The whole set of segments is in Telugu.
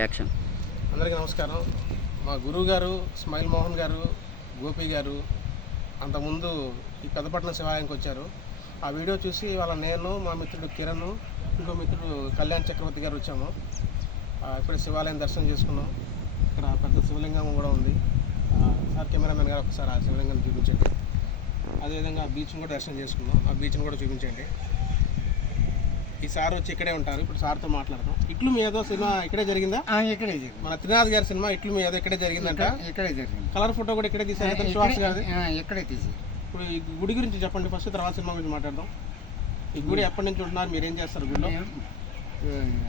యాక్షన్. అందరికీ నమస్కారం. మా గురువు గారు స్మైల్ మోహన్ గారు, గోపి గారు అంతకుముందు ఈ పెద్దపట్నం శివాలయానికి వచ్చారు. ఆ వీడియో చూసి వాళ్ళ నేను, మా మిత్రుడు కిరణ్, ఇంకో మిత్రుడు కళ్యాణ్ చక్రవర్తి గారు వచ్చాము. ఇప్పుడే శివాలయం దర్శనం చేసుకున్నాం. ఇక్కడ పెద్ద శివలింగం కూడా ఉంది. సార్ కెమెరామెన్ గారు ఒకసారి ఆ శివలింగాన్ని చూపించండి. అదేవిధంగా బీచ్ని కూడా దర్శనం చేసుకున్నాం. ఆ బీచ్ని కూడా చూపించండి. ఈ సార్ వచ్చి ఇక్కడే ఉంటారు. ఇప్పుడు సార్తో మాట్లాడదాం. ఇట్లు మీ ఏదో సినిమా ఇక్కడే జరిగిందా? ఇక్కడే జరిగింది. మన త్రినాథ్ గారి సినిమా ఇట్లు మీ ఏదో ఇక్కడే జరిగిందంట. ఇక్కడే జరిగింది. కలర్ ఫోటో కూడా ఇక్కడే తీసారు సుహాస్ గారిది. ఇక్కడే తీసి. ఇప్పుడు ఈ గుడి గురించి చెప్పండి ఫస్ట్, తర్వాత సినిమా గురించి మాట్లాడదాం. ఈ గుడి ఎప్పటి నుంచి ఉంటున్నారు, మీరు ఏం చేస్తారు గుడిలో?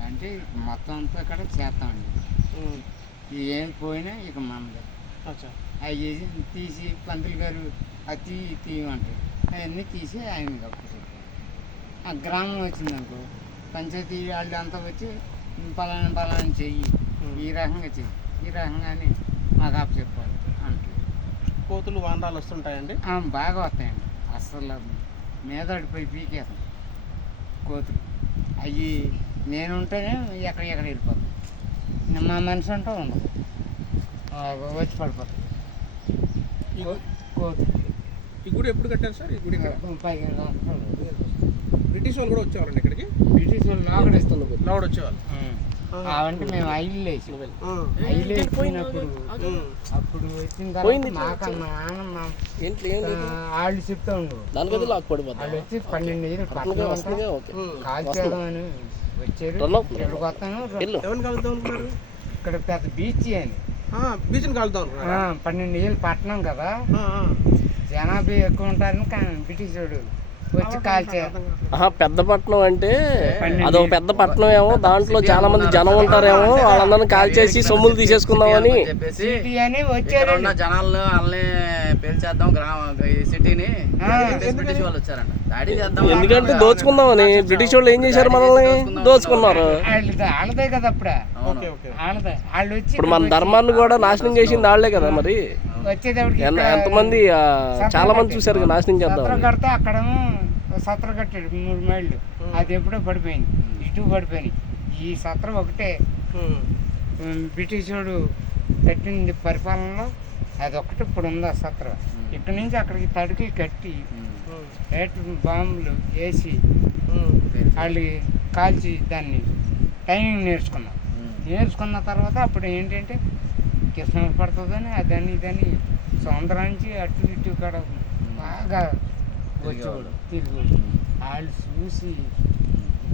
అంటే మొత్తం అంతా ఇక్కడ చేస్తామండి. ఏం పోయినా ఇక మామూలు అవి తీసి పంతులు గారు అది తీయమంటారు. అవన్నీ తీసి ఆయన కప్పుతారు. ఆ గ్రామం వచ్చిందనుకో పంచాయతీ వాళ్ళు అంతా వచ్చి పలానా చెయ్యి, ఈ రకంగా చెయ్యి, ఈ రకంగానే మాకు ఆపు చెప్పాలి అంటారు. కోతులు వానరాలు వస్తుంటాయండి? బాగా వస్తాయండి. అసలు మీదడిపోయి పీకేస్తాం కోతులు. అవి నేను ఉంటేనే ఎక్కడెక్కడ వెళ్ళిపోతాం. మా మనిషి ఉంటే ఉండదు, వచ్చి పడిపోతాం కోతులు. ఈ గుడి ఎప్పుడు కట్టారు సార్? ఈ గుడి 15 సంవత్సరాలు. బ్రిటిష్ వాళ్ళు కూడా వచ్చేవాళ్ళండి ఇక్కడికి? బ్రిటిష్ వాళ్ళు లోడ్ వచ్చేవాళ్ళు. అంటే మేము ఐళ్ళు వేసినప్పుడు అప్పుడు వచ్చిన తర్వాత మాకన్నా నాన్నమ్మ వాళ్ళు చెప్తా ఉండవు. వాళ్ళు వచ్చి 12 ఏళ్ళు కాల్చేద్దామని వచ్చారు. ఇక్కడికి వస్తాను. ఇక్కడ పెద్ద బీచ్ అని బీచ్ని కాలుతాం. 12 ఏళ్ళు పట్టణం కదా, జనాభా ఎక్కువ ఉంటారని కానీ బ్రిటిష్ వాడు వచ్చి కాల్చేయాలి. పెద్ద పట్టణం అంటే అదో పెద్ద పట్టణం ఏమో, దాంట్లో చాలా మంది జనం ఉంటారేమో, వాళ్ళందరినీ కాల్చేసి సొమ్ములు తీసేసుకుందామని వచ్చారు. జనాల్లో వాళ్ళని పేల్చేద్దాం సిటీని బ్రిటిష్ వాళ్ళు వచ్చారంట. దాడి చేద్దాం ఎందుకంటే దోచుకుందామని. బ్రిటిష్ వాళ్ళు ఏం చేశారు? మనల్ని దోచుకున్నారు. వాళ్ళదే కదా అప్పుడే వాళ్ళదే. వాళ్ళు వచ్చి ఇప్పుడు మన ధర్మాన్ని కూడా నాశనం చేసింది వాళ్ళే కదా. మరి ఎంతమంది చాలా మంది చూసారు కదా నాశనం చేద్దాం కడితే. అక్కడ సత్ర కట్టాడు 3 మైళ్ళు. అది ఎప్పుడో పడిపోయింది, ఇటు పడిపోయినాయి. ఈ సత్రం ఒకటే బ్రిటిష్ వాడు కట్టింది పరిపాలనలో. అది ఒకటి ఇప్పుడు ఉంది ఆ సత్రం. ఇక్కడి నుంచి అక్కడికి తడికి కట్టి బాంబులు వేసి వాళ్ళు కాల్చి దాన్ని టైమింగ్ నేర్చుకున్న తర్వాత అప్పుడు ఏంటంటే కిస్మస్ పడుతుందని అదని ఇదని సొందరానికి అటు ఇటు కాడ బాగా వచ్చేవాడు తిరిగి. వాళ్ళు చూసి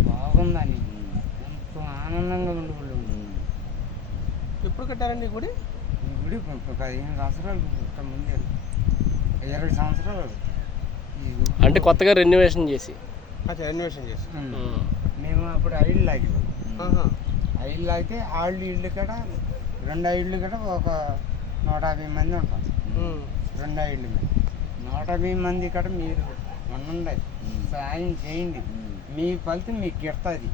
బాగుందని ఎంతో ఆనందంగా ఉండేవాళ్ళు. ఎప్పుడు కట్టారండి ఈ గుడి? ఈ గుడి 15 సంవత్సరాలు ముందే, 20 సంవత్సరాలు. అంటే కొత్తగా రెన్యువేషన్ చేసి మేము అప్పుడు ఐళ్ళు లాగాము. ఐళ్ళు లాగితే వాళ్ళు ఇళ్ళు కూడా 2 ఇళ్ళు కూడా ఒక 150 మంది ఉంటాం. 2 ఇళ్ళు మీద 150 మంది కూడా మీరు ఉండండి, సాయం చేయండి, మీ ఫలితం మీకు గిడుతుంది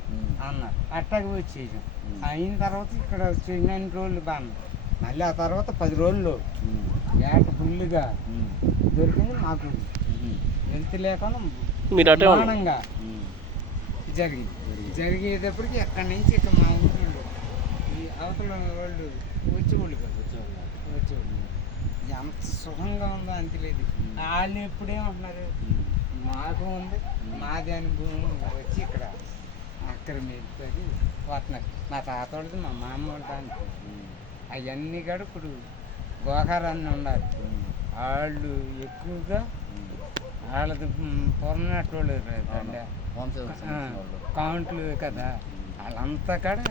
అన్నారు. అట్టాకి వచ్చి చేసాం. అయిన తర్వాత ఇక్కడ 9 రోజులు బాగా, మళ్ళీ ఆ తర్వాత 10 రోజులు ఏట ఫుల్గా దొరికింది మాకు. వెళ్తూ లేకుండా ప్రమాణంగా జరిగేటప్పటికి ఎక్కడి నుంచి ఇక మా ఊళ్ళో ఈ అవతల వాళ్ళు వచ్చేవాళ్ళు ఎంత సుఖంగా ఉందో అంతలేదు. వాళ్ళు ఎప్పుడేమంటున్నారు, మాకు ఉంది మాది అనుభవం వచ్చి ఇక్కడ అక్కడ మీద వస్తున్నారు. మా తాత వాళ్ళది, మా మామ వాళ్ళకి అవన్నీ కూడా ఇప్పుడు గోకారాన్ని ఉన్నారు. వాళ్ళు ఎక్కువగా వాళ్ళది పొరనాటి వాళ్ళు కౌంట్లు కదా, వాళ్ళంతా కూడా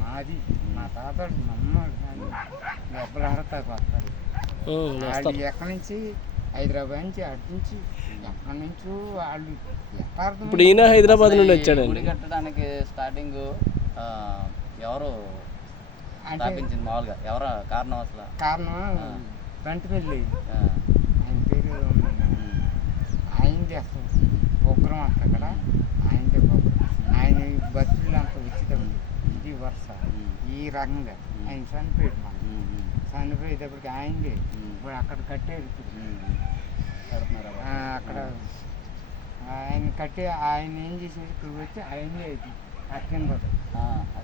మాది మా తాత మా అమ్మ డబ్బులు ఆడతాకు వస్తారు. వాళ్ళు ఎక్కడి నుంచి హైదరాబాద్ నుంచి అటు నుంచి ఎక్కడి నుంచో వాళ్ళు ఎక్కడ. ఇప్పుడు ఈయన హైదరాబాద్ నుండి వచ్చాడు. గుడి కట్టడానికి స్టార్టింగ్ ఎవరు స్థాపించింది? మామూలుగా ఎవరు కారణం? అసలు కారణం బంటిపల్లి ఆయన పేరు. ఆయన చేస్తాం ఉగ్రం అంత అక్కడ ఆయనతో ఆయన బతుకులు అంత ఉచితం. ఇది వరుస ఈ రకంగా ఆయన చనిపోయాడు. మనం చనిపోయేటప్పటికి ఆయనదే ఇప్పుడు అక్కడ కట్టేది. అక్కడ ఆయన కట్టి ఆయన ఏం చేసేది, ఇక్కడ వచ్చి ఆయనే అది అట్టిన పోతాడు.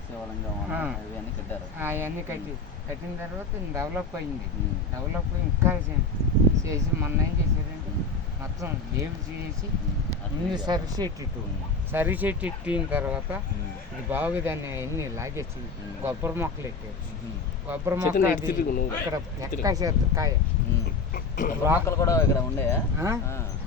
శివలింగం ఆ. ఇవన్నీ కట్టారు. అవన్నీ కట్టిన తర్వాత డెవలప్ అయింది. డెవలప్ ఇంకా చేసి మొన్న ఏం చేశారంటే మొత్తం లేవు చేసి ముందు సరి చెట్టు ఎట్టిన తర్వాత ఇది బాగా దాన్ని అన్ని లాగేసి కొబ్బరి మొక్కలు ఎట్టారు. కొబ్బరి మొక్కలు అది ఇక్కడ ఎక్కేసేది కాయ మొక్కలు కూడా ఇక్కడ ఉండేయా?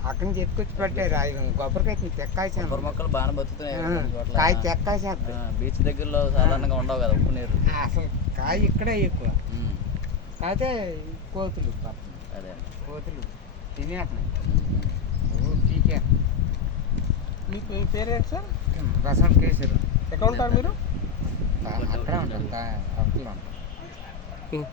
అక్కడి నుంచి ఎత్తుకొచ్చి పెట్టారు. ఆయన కొబ్బరికాయ తెక్కాసాను. కొబ్బరి మొక్కలు బాగానే బతుకుతున్నాయి. కాయ తెక్కాసేద్ది. బీచ్ దగ్గరలో సాధారణంగా ఉండవు కదా ఉప్పు నీరు. అసలు కాయ ఇక్కడే ఎక్కువ. అయితే కోతులు అదే కోతులు తినేస్తున్నాయి. టీకే మీకు మీ పేరేంటి సార్? రసం కేసరి ఎక్కడ ఉంటారు మీరు? అక్కడే ఉంటాం. పక్కలో ఉంటాం.